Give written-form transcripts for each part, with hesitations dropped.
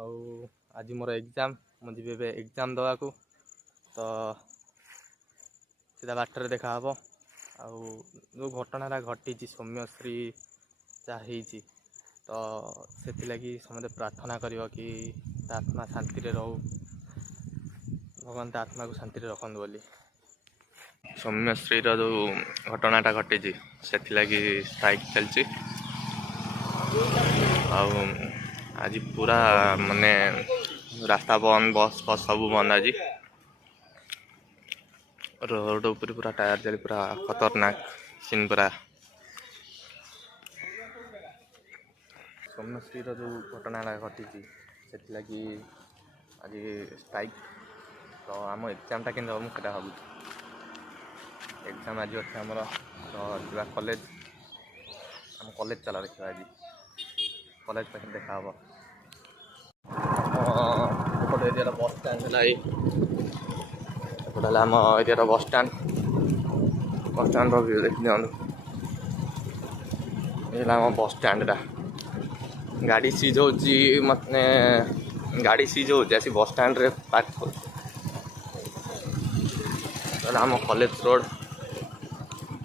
आज मोर एग्जाम मुझे एग्जाम दवा को तो सीधा बाटर देखा हम जो घटना घटी सौम्यश्री जहाँ तो से लगी समझे प्रार्थना करियो कि आत्मा शांति रे रहू भगवान आत्मा को शांति रखन बोली सौम्यश्री जो घटनाटा घटी से लगी स्ट्राइक चलती आज पूरा माने रास्ता बंद बस फस सब बंद आज रोड ऊपर पूरा टायर चली पूरा खतरनाक सीन पूरा सौम्यश्री जो घटना घटी से लगी आज स्ट्राइक तो आम एग्जामटा कि मुझे भावुँ एग्जाम आज अच्छे आमर तो जा कॉलेज आम कॉलेज चला देखा आज कॉलेज पाखे देखा हम एपट एरिया बस स्टाण्ड है एपट आम एरिया बस स्टाण्ड व्यू देखी दिखाँ ये बस स्टाण्डटा गाड़ी सीज हो मत गाड़ी सीज हो बस स्टाण्ड रे पार्क आम कॉलेज रोड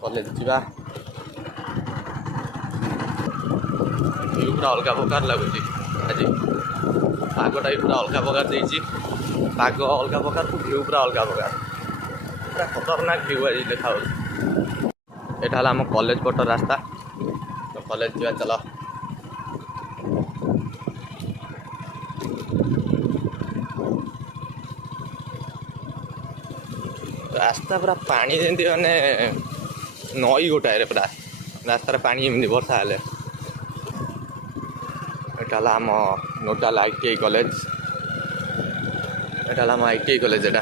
कॉलेज जा पूरा अलग प्रकार लगुच आज पागटा भी पूरा अलग प्रकार देती पाग अलग प्रकार भ्यू पूरा अलग प्रकार पूरा खतरनाक भ्यू आज देखा यहाँ आम कॉलेज पट रास्ता तो कॉलेज जा चल रास्ता पूरा पानी जमी माने नई गोटाए पूरा रास्तार पानी एमती वर्षा हेले आम नोटाल ITI कॉलेज यहाँ आम ITI कॉलेज एटा